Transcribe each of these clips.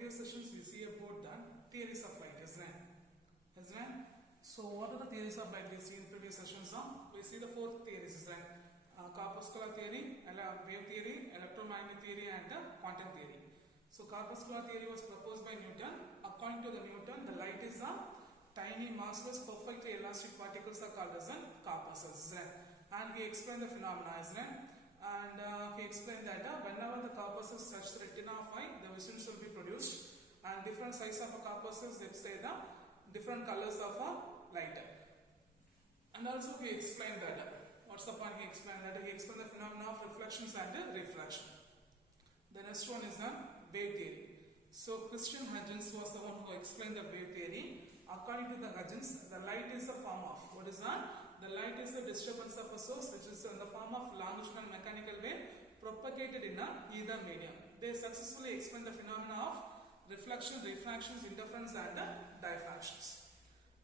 previous sessions we see about the theories of light, isn't it? Isn't it? So what are the theories of light we see in previous sessions? We see the four theories, isn't it? Corpuscular theory, wave theory, electromagnetic theory, and quantum theory. So corpuscular theory was proposed by Newton. According to the Newton, the light is a tiny massless perfectly elastic particles are called as corpuscles, isn't it? And he explained the phenomena, isn't it? And he explained that whenever the corpuscles touch the retina of eye, the vision will be produced, and different size of a corpuscles, let's say the different colors of a light. And also he explained that what's the point? He explained the phenomena of reflections and refraction. The next one is the wave theory. So Christian Huygens was the one who explained the wave theory. According to the Huygens, the light is a form of, what is that? The light is the disturbance of a source which is in the form of longitudinal mechanical wave propagated in either medium. They successfully explained the phenomena of reflection, refractions, interference, and diffractions.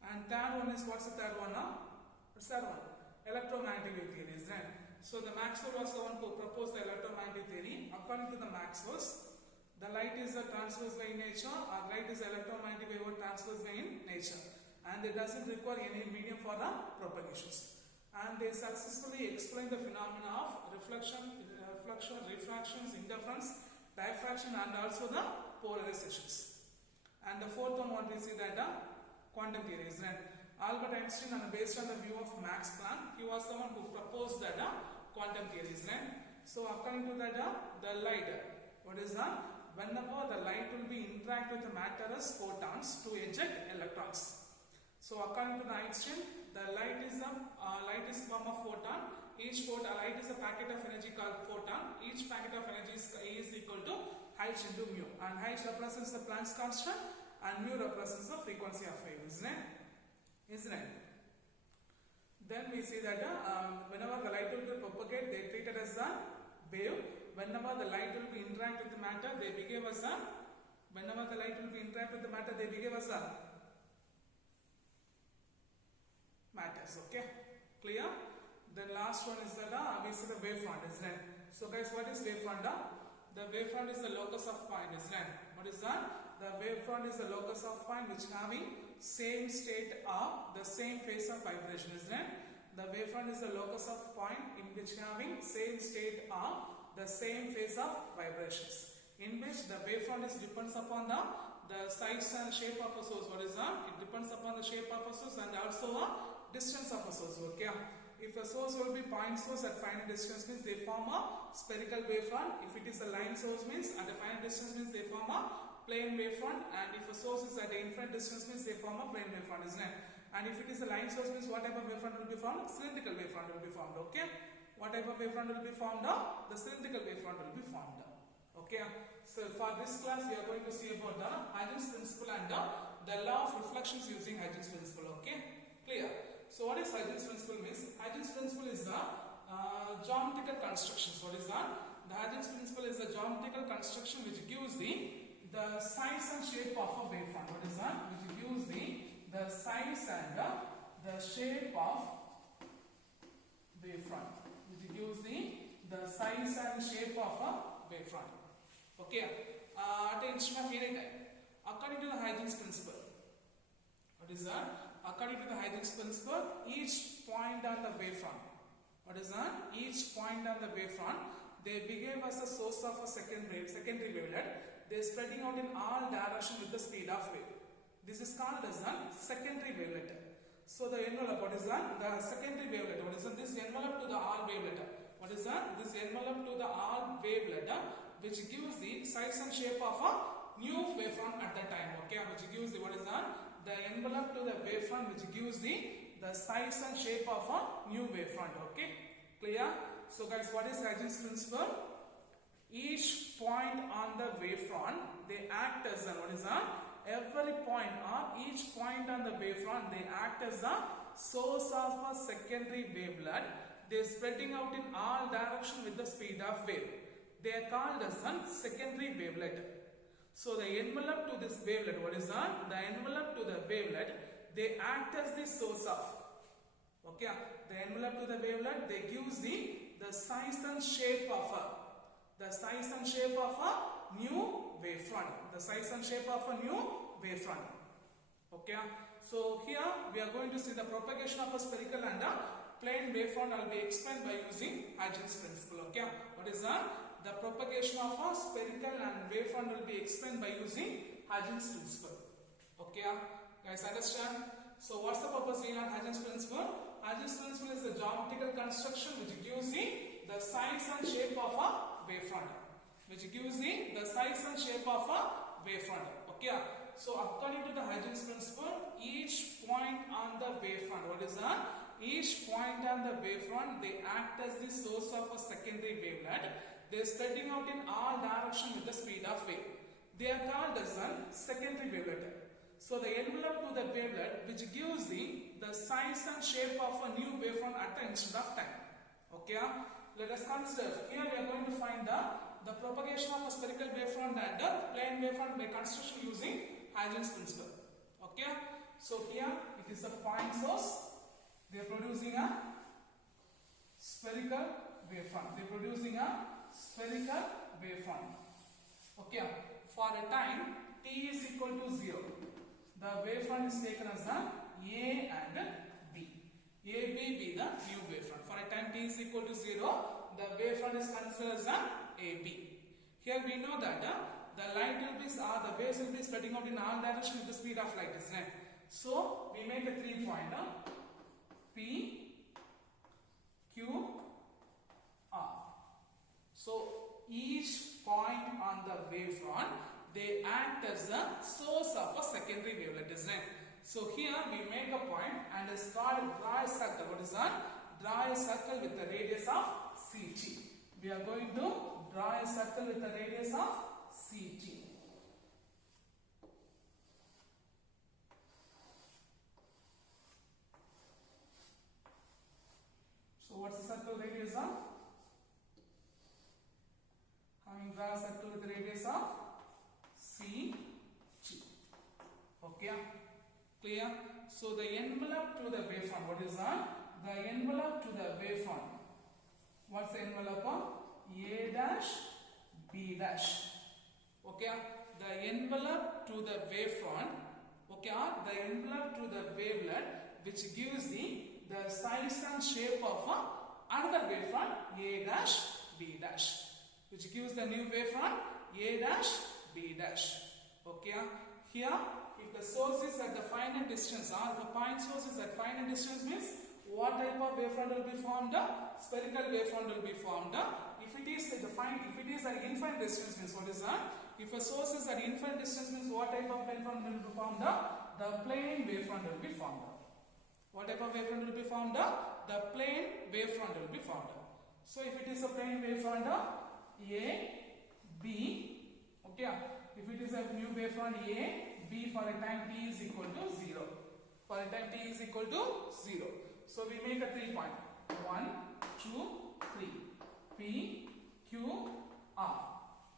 And third one is, what's the third one now? What's the third one? Electromagnetic wave theory, isn't it? So the Maxwell was the one who proposed the electromagnetic theory. According to the Maxwell's, the light is a transverse wave in nature, or light is electromagnetic wave or transverse wave in nature, and it doesn't require any medium for the propagations. And they successfully explained the phenomena of reflection, refractions, interference, diffraction, and also the polarizations. And the fourth one, what we see that quantum theory, isn't it? Albert Einstein, and based on the view of Max Planck, he was the one who proposed that quantum theory, isn't it? So according to that, the light, what is that? Whenever the light will be interact with the matter as photons to eject electrons. So according to the Einstein, the light is form of photon. Each light is a packet of energy called photon. Each packet of energy is equal to h into mu, and h represents the Planck's constant, and mu represents the frequency of wave, isn't it? Isn't it? Then we see that whenever the light will be propagate, they treat it as a wave. Whenever the light will be interact with the matter, they behave as a. Whenever the light will be interact with the matter, they behave as a matters. Okay, clear? The last one is that we see the wavefront, isn't it? So guys, what is wavefront? The wavefront is the locus of point, isn't it? What is that? The wavefront is the locus of point which having same state of the same phase of vibration, isn't it? The wavefront is the locus of point in which having same state of the same phase of vibrations, in which the wavefront is depends upon the size and shape of a source. What is that? It depends upon the shape of a source and also a distance of a source. Okay. If a source will be point source at finite distance, means they form a spherical wavefront. If it is a line source, means at a finite distance, means they form a plane wavefront. And if a source is at an infinite distance, means they form a plane wavefront, isn't it? And if it is a line source, means what type of wavefront will be formed? Cylindrical wavefront will be formed. Okay. What type of wavefront will be formed? The cylindrical wavefront will be formed. Okay. So for this class, we are going to see about the Huygens principle and the law of reflections using Huygens principle. Okay. Clear? So what is Huygens principle means? Huygens principle is the geometrical constructions. What is that? The Huygens principle is the geometrical construction which gives the size and shape of a wavefront. What is that? Which gives the size and the shape of wavefront. Which gives the size and shape of a wavefront. Okay. At an instant of any time, according to the Huygens principle. What is that? According to the Huygens principle, each point on the wavefront. What is that? Each point on the wavefront, they behave as a source of a secondary wavelet. They are spreading out in all directions with the speed of wave. This is called as a secondary wavelet. So the envelope, what is that? The secondary wavelet. What is that? This envelope to the all wavelet. What is that? This envelope to the all wavelet, which gives the size and shape of a new wavefront at that time. Okay, which gives the, what is that? The envelope to the wavefront which gives the size and shape of a new wavefront. Okay, clear? So guys, what is Huygens principle? Each point on the wavefront, they act as a, what is that? Every point or each point on the wavefront, they act as the source of a secondary wavelet. They are spreading out in all directions with the speed of wave. They are called as a secondary wavelet. So the envelope to this wavelet, what is that? The envelope to the wavelet, they act as the source of. Okay, the envelope to the wavelet, they gives the size and shape of a new wavefront. The size and shape of a new wavefront. Okay. So here we are going to see the propagation of a spherical and a plane wavefront will be explained by using Huygens principle. Okay. What is that? The propagation of a spherical and wavefront will be explained by using Huygens principle. Okay. Guys, understand? So what's the purpose behind Huygens principle? Huygens principle is the geometrical construction which gives the size and shape of a wavefront. Which gives the size and shape of a wavefront. Okay. So according to the Huygens principle, each point on the wavefront, what is that? Each point on the wavefront, they act as the source of a secondary wavelet. They are spreading out in all directions with the speed of wave. They are called as a secondary wavelet. So the envelope to the wavelet which gives the size and shape of a new wavefront at the instant of time. Okay, let us consider. Here we are going to find the propagation of a spherical wavefront and the plane wavefront by construction using Huygens principle. Okay, so here it is a point source. They are producing a spherical wavefront. They are producing a spherical wavefront. Okay, for a time t is equal to 0, the wavefront is taken as a and b. A, B be the new wavefront. For a time t is equal to 0, the wavefront is considered as a AB. Here we know that the light will be, the waves will be spreading out in all directions with the speed of light, isn't it? So we make a 3-pointer P, Q, R. So each point on the wavefront, they act as a source of a secondary wavelet, isn't it? So here we make a point and it's called draw a circle. What is that? Draw a circle with the radius of CT. We are going to draw a circle with the radius of CT. So what's the circle radius of? Having draw a circle with the radius of CT. Okay, clear? So the envelope to the wavefront, what is that? The envelope to the wavefront. What's the envelope of? A dash, B dash. Okay, the envelope to the wavefront, okay, the envelope to the wavelet which gives the size and shape of another wavefront A dash, B dash, which gives the new wavefront A dash, B dash. Okay, here if the source is at the finite distance or the point source is at finite distance means what type of wavefront will be formed? Spherical wavefront will be formed. If it is at infinite distance means what is that? If a source is at infinite distance means what type of wavefront will be formed? The plane wavefront will be formed. What type of wavefront will be formed? The plane wavefront will be formed. So if it is a plane wavefront, A, B, okay. If it is a new wavefront A, B for a time t is equal to 0. For a time t is equal to 0. So we make a 3-point. 1, 2, 3. P, Q, R.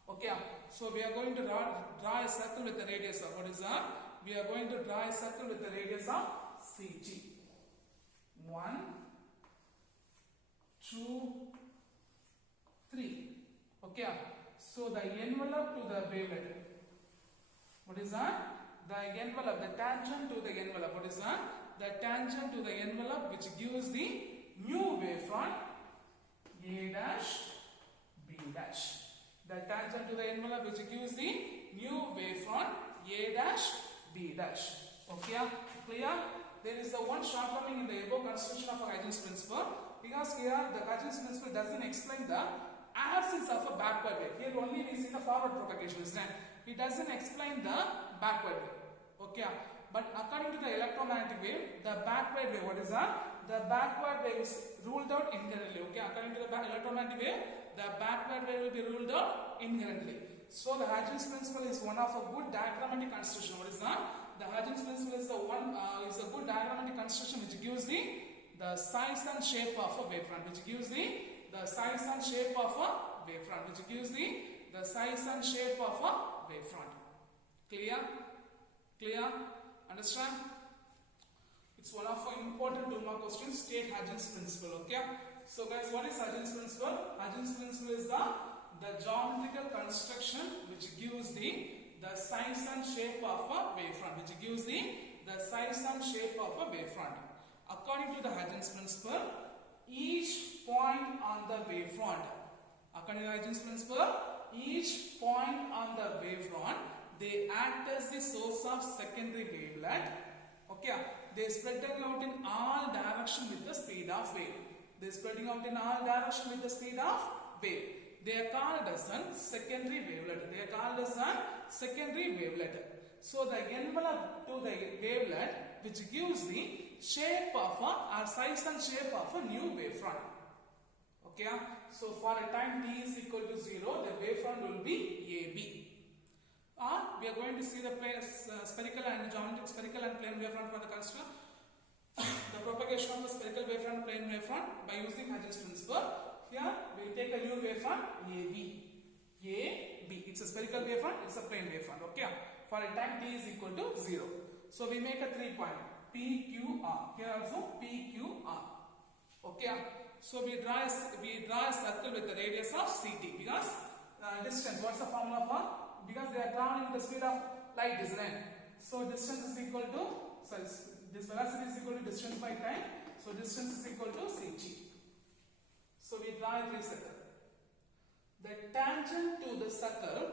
Okay. So we are going to draw a circle with the radius of, what is that? We are going to draw a circle with the radius of CT. 1, 2, 3. Okay. So the envelope to the wavelet. What is that? The envelope, the tangent to the envelope. What is that? The tangent to the envelope which gives the new wavefront A dash, B dash. The tangent to the envelope which gives the new wavefront A dash, B dash. Okay, clear? There is the one shortcoming in the above construction of a Huygens principle, because here the Huygens principle doesn't explain the absence of a backward wave. Here only we see the forward propagation, isn't it? It doesn't explain the backward wave. Okay, but according to the electromagnetic wave, the backward wave, what is that? The backward wave is ruled out inherently. Okay, according to the electromagnetic wave, the backward wave will be ruled out inherently. So the Huygens principle is one of a good diagrammatic construction. What is that? The Huygens principle is a good diagrammatic construction which gives the size and shape of a wavefront, which gives the size and shape of a wavefront, which gives the size and shape of a wavefront. Clear? Clear? Understand? It's one of the important 2-mark questions. State Huygens principle. Okay. So guys, what is Huygens principle? Huygens principle is the the geometrical construction which gives the size and shape of a wavefront, which gives the size and shape of a wavefront. According to the Huygens principle, each point on the wavefront, according to the Huygens principle, each point on the wavefront, they act as the source of secondary wavelet. Okay, they are spreading out in all direction with the speed of wave. They are spreading out in all direction with the speed of wave. They are called as a secondary wavelet. They are called as a secondary wavelet. So the envelope to the wavelet which gives the shape of a or size and shape of a new wavefront. Okay, so for a time t is equal to 0, the wavefront will be AB. We are going to see the spherical and geometric spherical and plane wavefront for the construction. The propagation of the spherical wavefront, plane wavefront by using Huygens principle. Here we take a new wavefront AB. AB. It's a spherical wavefront. It's a plane wavefront. Okay. For a time t is equal to 0. So we make a 3-point PQR. Here also PQR. Okay. So we draw a circle with the radius of CT because distance. What's the formula for? Because they are traveling with the speed of light, isn't it? So distance is equal to, sorry, this velocity is equal to distance by time. So distance is equal to CT. So we draw a 3-circle. The tangent to the circle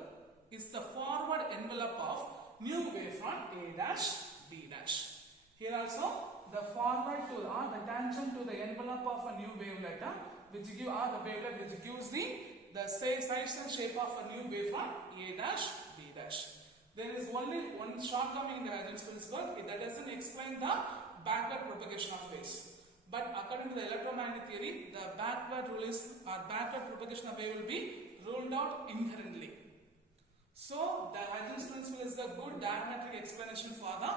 is the forward envelope of new wavefront A dash B dash. Here also the forward to the tangent to the envelope of a new wavelet which give the wavelet which gives the size and shape of a new wavefront A dash B dash. There is only one shortcoming in the Huygens principle, that doesn't explain the backward propagation of waves. But according to the electromagnetic theory, the backward release or backward propagation of wave will be ruled out inherently. So the Huygens principle is a good diametric explanation for the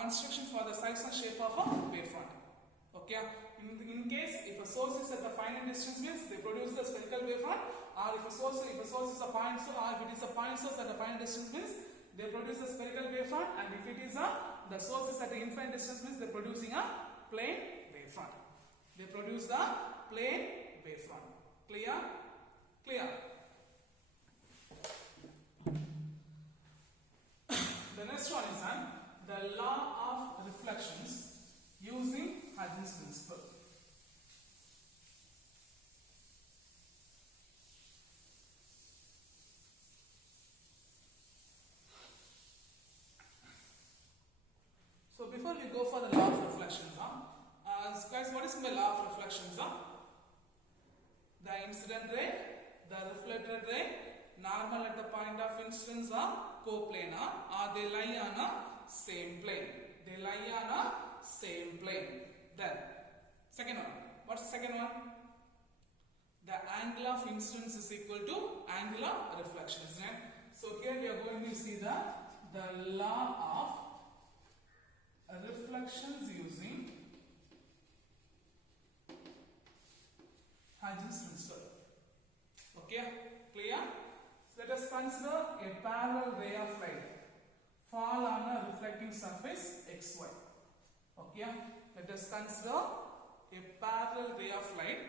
construction for the size and shape of a wavefront. Okay. In case if a source is at the finite distance means they produce the spherical wavefront, or if a source is a point source, or if it is a point source at the finite distance means they produce a spherical wavefront, and if it is the source is at the infinite distance means they are producing a plane wavefront. They produce the plane wavefront. Clear? Clear. The next one is the law of reflections using Huygens principle. So before we go for the law of reflections, guys, what is the law of reflections? The incident ray, the reflected ray, normal at the point of incidence are coplanar, or they lie on a same plane. They lie on a same plane. Then, second one. What's the second one? The angle of incidence is equal to angle of reflection, isn't it? So here we are going to see the law of reflections using Huygens principle. Okay, clear? So let us consider a parallel ray of light fall on a reflecting surface XY. Okay, let us consider a parallel ray of light.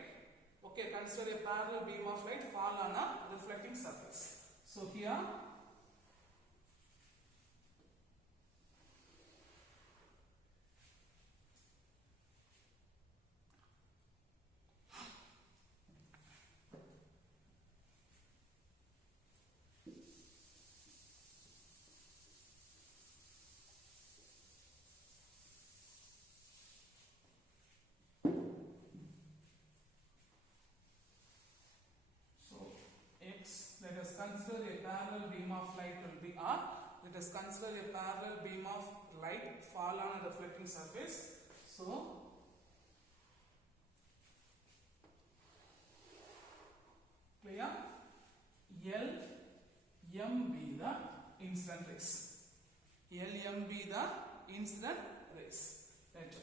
Okay, consider a parallel beam of light fall on a reflecting surface. So here let us consider a parallel beam of light will be R. Let us consider a parallel beam of light fall on a reflecting surface. So clear? L M be the incident rays. L M be the incident rays. Right.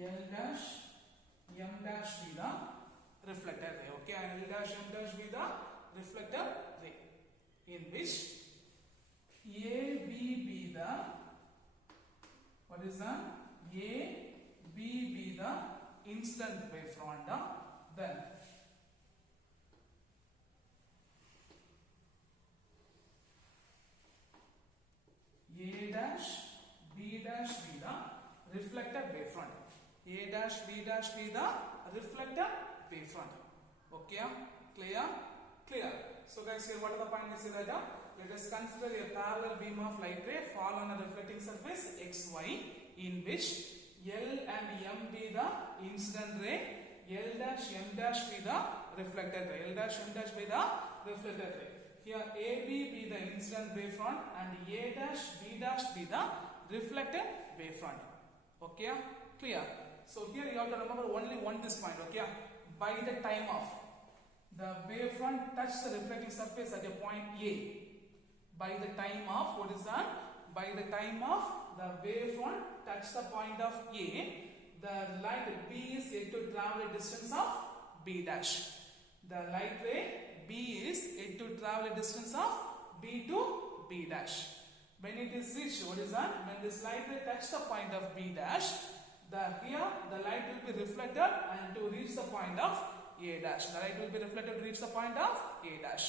L dash M dash be the reflected ray. Okay, and L dash M dash be the reflected ray, in which A B be the, what is that? A B be the incident wavefront. Then A dash B dash be the reflected wavefront. A dash B dash be the reflected wavefront. Okay, clear? Clear. So guys, here what are the points is that let us consider a parallel beam of light ray fall on a reflecting surface XY in which L and M be the incident ray, L dash M dash be the reflected ray, L dash M dash be the reflected ray. Here AB be the incident wavefront and A dash B dash be the reflected wavefront. Okay, clear? So here you have to remember only this point. Okay, by the time of the wavefront touch the reflecting surface at a point A. By the time of what is that? By the time of the wavefront touch the point of A, the light B is yet to travel a distance of B dash. The light ray B is yet to travel a distance of B to B dash. When it is reached, what is that? When this light ray touch the point of B dash, here the light will be reflected and to reach the point of A dash. The light will be reflected to reach the point of A dash.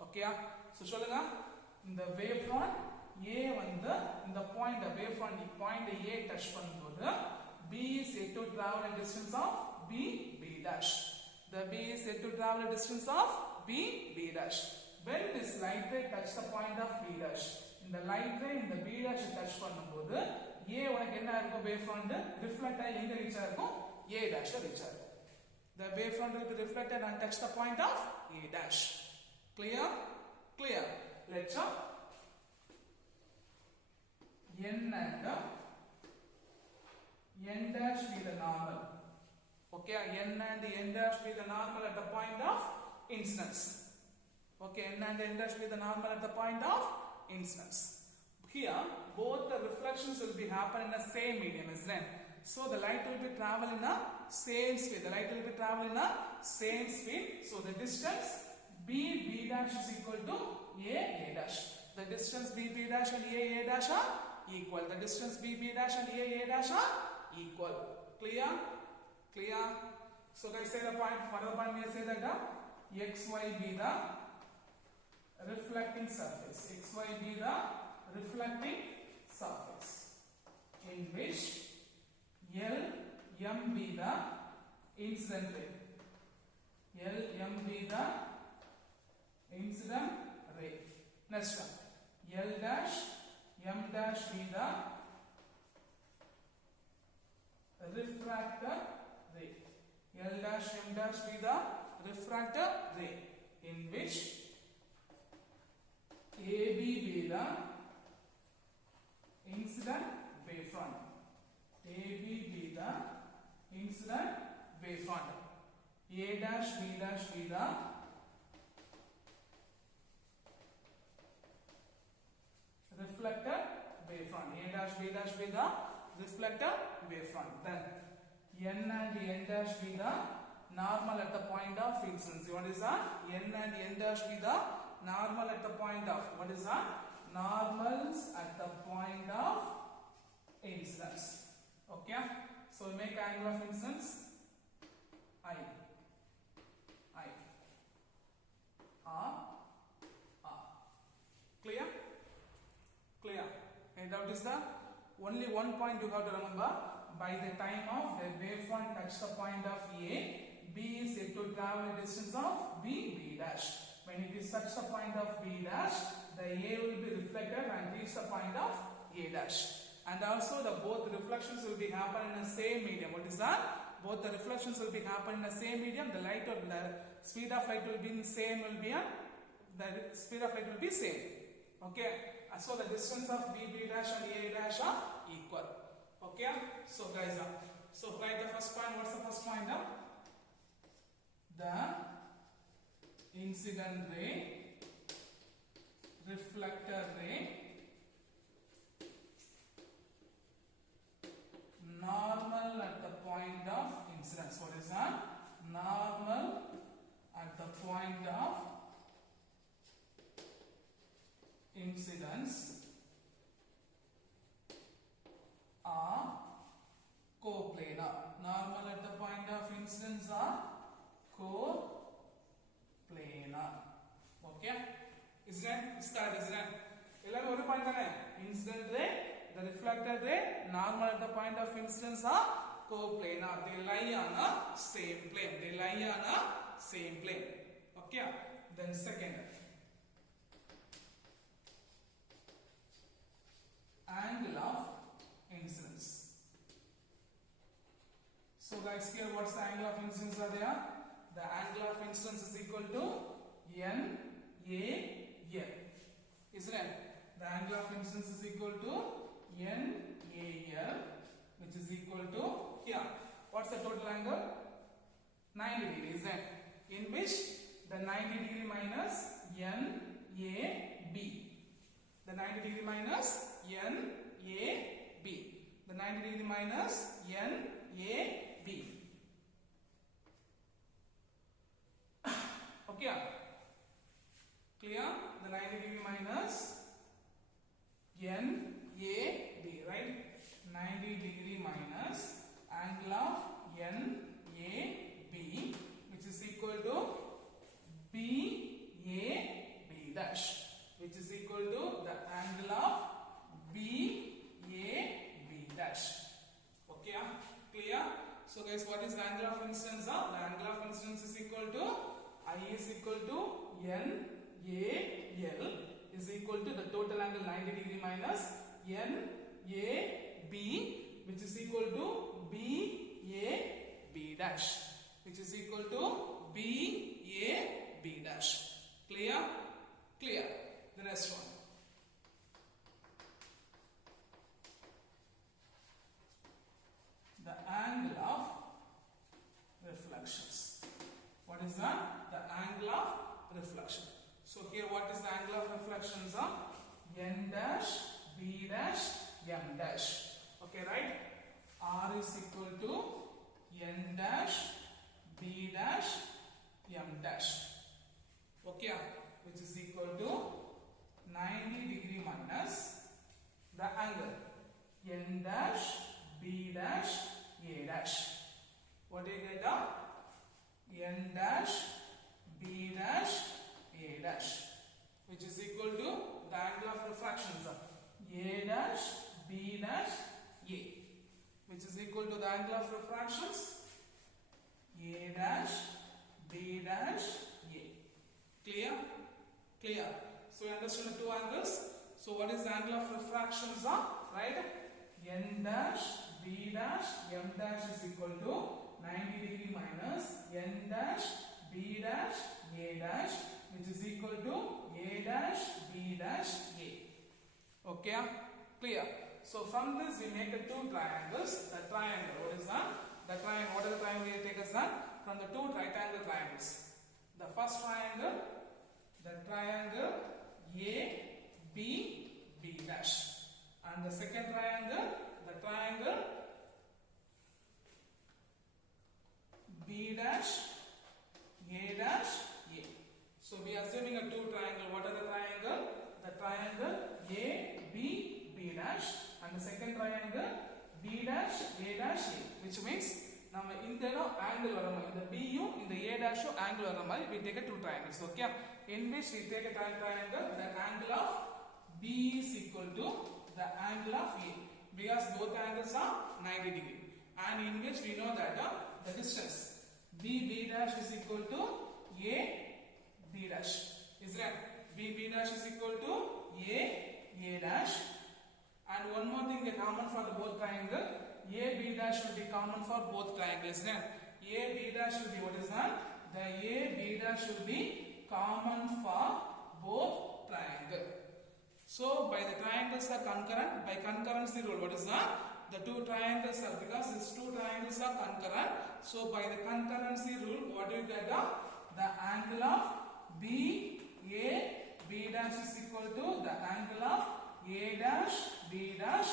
Okay? So, சொல்லுங்க இந்த wavefront A வந்து இந்த point wavefront point A touch பண்ணும்போது B is yet to travel a distance of B dash. The B is yet to travel a distance of B dash. When this light ray touch the point of B dash, இந்த light ray இந்த B dash touch பண்ணும்போது A உனக்கு என்ன இருக்கும் wavefront reflect ஆகி எங்க reach ஆகும் A dash reach ஆகும். The wavefront will be reflected and touch the point of A dash. Clear? Clear. Let's N and N dash be the normal. Okay, N and N dash be the normal at the point of incidence. Okay, N and N dash be the normal at the point of incidence. Here, both the reflections will be happen in the same medium, isn't it? So the light will be travel in a same speed. The light will be travel in a same speed. So the distance B dash is equal to A dash. The distance B dash and A dash are equal. The distance B dash and A dash are equal. Clear? Clear? So guys, say the point. What the point we say that XY be the reflecting surface. XY be the reflecting surface in which M be the incident ray. M be the incident ray. Next one. L dash M dash be the refractor ray. L dash M dash be the refractor ray in which AB be the incident wavefront. AB be the incident wavefront. A dash B dash be the reflected wavefront. A dash B dash be the reflected wavefront. Then N and N dash be the normal at the point of incidence. What is that? N and N dash be the normal at the point of, what is that? Normals at the point of incidence. Okay? So we make angle of incidence I. Clear? Clear. And that is the only one point you have to remember. By the time of the wavefront touch the point of A, B is yet to travel a distance of B dash. When it is touch the point of B dash, the A will be reflected and reach the point of A dash. And also the both reflections will be happen in the same medium. What is that? Both the reflections will be happen in the same medium. The light or the speed of light will be in same, the speed of light will be same. Okay. So the distance of B dash and A dash are equal. Okay. So guys, so write the first point. What's the first point? The incident ray, reflector ray, normal at the point of incidence. What is that? Normal at the point of incidence are coplanar. Normal at the point incidents are co-planar. Okay, isn't it? It's correct, isn't it? Ellaru oru point thane. Incident ray, the reflected ray, normal at the point of incidence are co-planar. They lie on a same plane. They lie on a same plane. Okay. Then second, angle of incidence. So guys, here what's the angle of incidence are there? The angle of incidence is equal to NAL. Isn't it? The angle of incidence is equal to NAL, which is equal to here. What's the total angle? 90 degree, isn't it? In which the 90 degree minus NAB. The 90 degree minus NAB. The 90 degree minus NAB. Okay. Clear? The 90 degree minus NAB, right? 90 degree minus angle of NAB, which is equal to BAB dash, which is equal to the angle of BAB dash. Okay, clear? So guys, what is the angle of incidence? The angle of incidence is equal to I is equal to NAL is equal to the total angle 90 degree minus NAB, which is equal to BAB dash, which is equal to BAB dash. Clear? Clear. The next one. The angle of reflections. What is that? The angle of reflection. So here what is the angle of reflections? N dash, B dash, M dash. Okay, right? R is equal to N dash, B dash, M dash. Okay, which is equal to 90 degree minus the angle N dash, B dash, A dash. What do you get? N dash, B dash, A dash, which is equal to the angle of refractions A dash, B dash, A, which is equal to the angle of refractions A dash, B dash, A. Clear? Clear. So you understand the two angles. So what is the angle of refractions are? Right? N dash, B dash, M dash is equal to 90 degree minus N dash, B dash, A dash, which is equal to A dash, B dash, A. Okay? Clear? So from this we make the two triangles. The triangle, what is that? The triangle, what is the triangle we take as that? From the two right angle triangles. The first triangle, the triangle AB, B dash. And the second triangle, the triangle B dash, A dash, A. So we are assuming a two triangle. What are the triangle? The triangle AB, B dash, and the second triangle B dash, A dash, A. Which means நம்ம இந்த இடம் angle வர மாதிரி இந்த B யும் இந்த A dash யும் angle வர மாதிரி we take a two triangles. Okay, in which we take a triangle, the angle of B is equal to the angle of A, because both angles are 90 degree, and in which we know that the distance B dash is equal to A B dash. Is that B dash is equal to A dash, and one more thing is common for the both triangle. A B dash will be common for both triangles. A B dash will be, what is that? The A B dash will be common for both triangles. So by the triangles are concurrent, by concurrency rule, what is that? The two triangles are, because these two triangles are concurrent, so by the concurrency rule, what do you get? The angle of B dash is equal to the angle of A dash B dash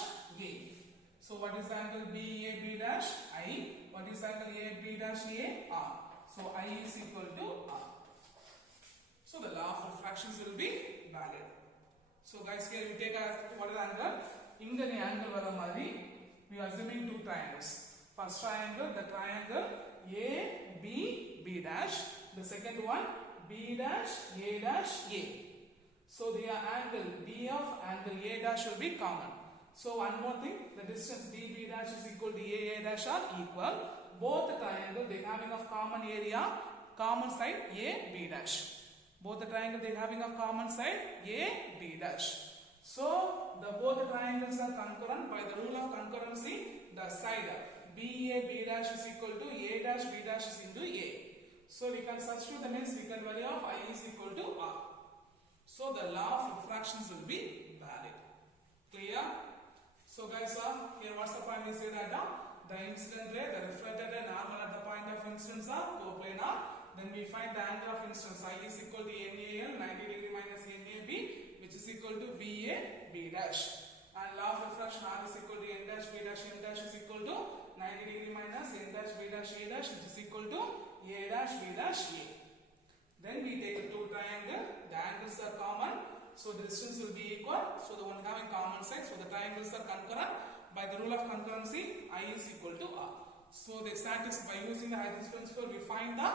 A. So what is the angle B dash? I. What is the angle A B dash A? R. So I is equal to R. So the law of refractions will be valid. So guys, here we take what is the angle? Inga the angle vara mari, we are assuming two triangles. First triangle, the triangle A, B, B dash. The second one, B dash, A dash, A. So the angle D of angle A dash will be common. So one more thing, the distance DB dash is equal to A dash are equal. Both the triangle they having of common area, common side A, B dash. Both the triangle they having a common side A, B dash. So both the triangles are concurrent. By the rule of concurrency, the side BA, B dash is equal to A dash, B dash is into A. So we can substitute the means we can value of I is equal to R. So the law of refractions will be valid. Clear? So guys, here what's the point? We say that the incident ray, the reflected ray, normal at the point of incidence are coplanar. Then we find the angle of incidence I is equal to NAL 90 degree minus NAB, which is equal to VA B dash. And law of refraction R is equal to N dash B dash. N dash is equal to 90 degree minus N dash B dash A dash, which is equal to A dash B dash A. Then we take a two triangle. The angles are common, so the distance will be equal. So the one having common side, so the triangles are concurrent. By the rule of concurrency, I is equal to R. So they satisfy by using the Huygens principle. We find the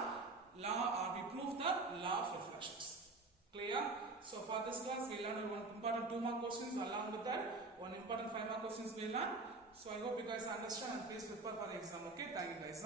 law, or we prove the law of refractions. Clear? So for this class, we learned one important 2 mark questions. Along with that, one important 5 mark questions we learned. So I hope you guys understand and please prepare for the exam. Okay? Thank you guys.